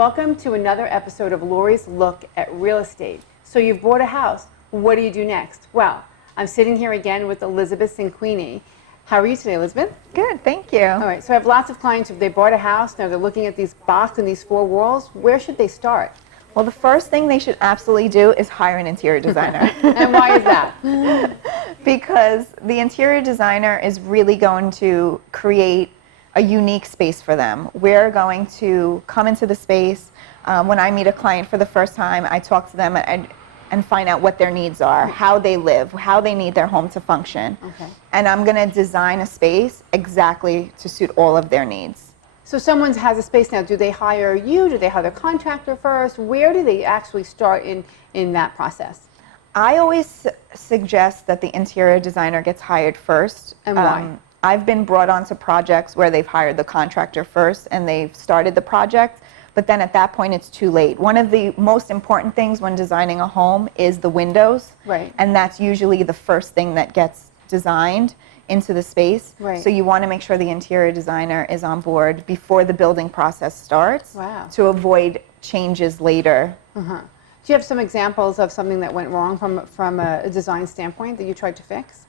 Welcome to another episode of Laurie's Look at Real Estate. So you've bought a house. What do you do next? Well, I'm sitting here again with Elizabeth Cinquini. How are you today, Elizabeth? Good, thank you. All right, so I have lots of clients who they bought a house, now they're looking at these boxes and these four walls. Where should they start? Well, the first thing they should absolutely do is hire an interior designer. And why is that? Because the interior designer is really going to create a unique space for them. We're going to come into the space. When I meet a client for the first time, I talk to them and find out what their needs are, how they live, how they need their home to function. Okay. And I'm going to design a space exactly to suit all of their needs. So someone has a space now. Do they hire you? Do they hire the contractor first? Where do they actually start in that process? I always suggest that the interior designer gets hired first. And why? I've been brought onto projects where they've hired the contractor first and they've started the project, but then at that point it's too late. One of the most important things when designing a home is the windows. Right. And that's usually the first thing that gets designed into the space. Right. So you want to make sure the interior designer is on board before the building process starts. Wow. To avoid changes later. Uh-huh. Do you have some examples of something that went wrong from a design standpoint that you tried to fix?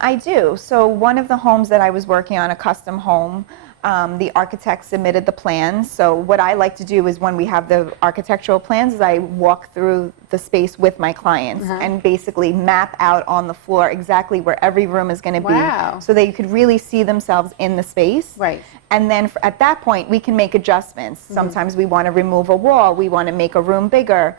I do. So one of the homes that I was working on, a custom home, the architect submitted the plans. So what I like to do is when we have the architectural plans is I walk through the space with my clients and basically map out on the floor exactly where every room is going to be so they could really see themselves in the space. Right. And then at that point we can make adjustments. Sometimes we want to remove a wall, we want to make a room bigger.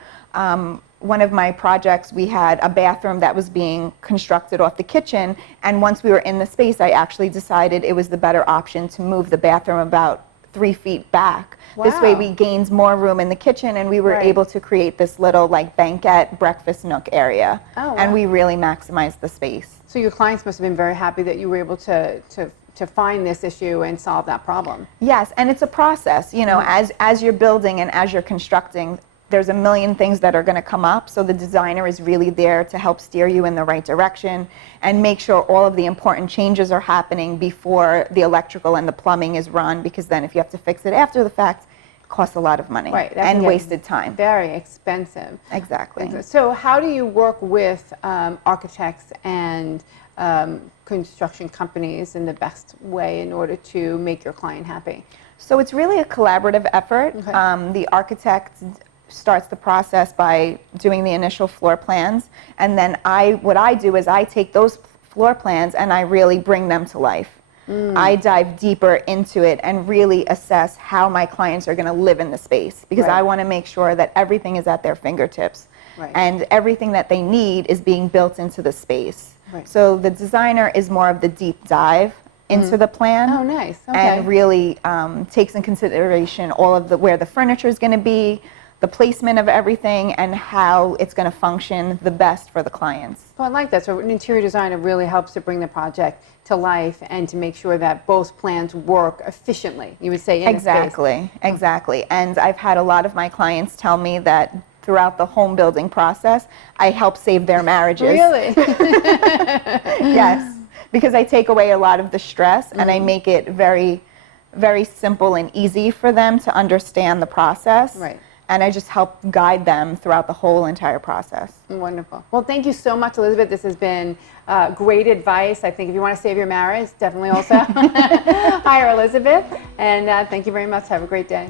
One of my projects, we had a bathroom that was being constructed off the kitchen, and once we were in the space, I actually decided it was the better option to move the bathroom about 3 feet back. Wow. This way we gained more room in the kitchen, and we were able to create this little like banquette breakfast nook area. Oh, wow. And we really maximized the space. So your clients must have been very happy that you were able to find this issue and solve that problem. Yes, and it's a process. You know, as you're building and as you're constructing, there's a million things that are going to come up, so the designer is really there to help steer you in the right direction and make sure all of the important changes are happening before the electrical and the plumbing is run, because then if you have to fix it after the fact, it costs a lot of money and wasted time. Very expensive. Exactly. So how do you work with architects and construction companies in the best way in order to make your client happy? So it's really a collaborative effort. Okay. The architect starts the process by doing the initial floor plans, and then what I do is I take those floor plans and I really bring them to life. I dive deeper into it and really assess how my clients are going to live in the space, because I want to make sure that everything is at their fingertips and everything that they need is being built into the space. So the designer is more of the deep dive into the plan. Oh, nice. Okay. And really takes in consideration all of where the furniture is going to be, the placement of everything, and how it's going to function the best for the clients. Well, I like that. So an interior designer really helps to bring the project to life and to make sure that both plans work efficiently, you would say, in a space. Exactly. And I've had a lot of my clients tell me that throughout the home building process, I help save their marriages. Really? Yes, because I take away a lot of the stress and I make it very, very simple and easy for them to understand the process. Right. And I just help guide them throughout the whole entire process. Wonderful. Well, thank you so much, Elizabeth. This has been great advice. I think if you want to save your marriage, definitely also hire Elizabeth. And thank you very much. Have a great day.